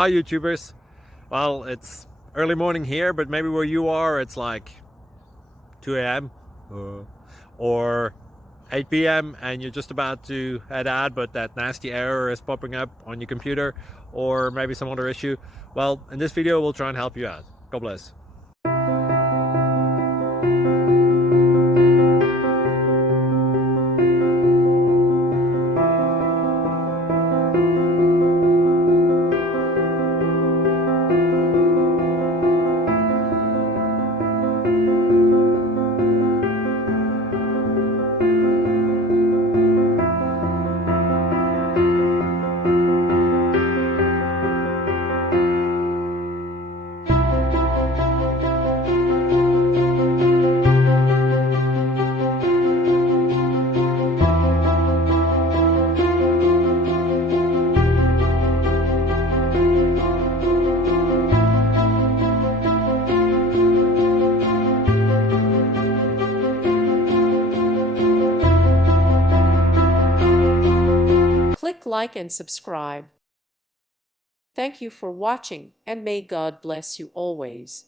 Hi YouTubers. Well, it's early morning here, but maybe where you are it's like 2 a.m. or 8 p.m. and you're just about to head out, but that nasty error is popping up on your computer, or maybe some other issue. Well, in this video we'll try and help you out. God bless. Click like and subscribe. Thank you for watching, and may God bless you always.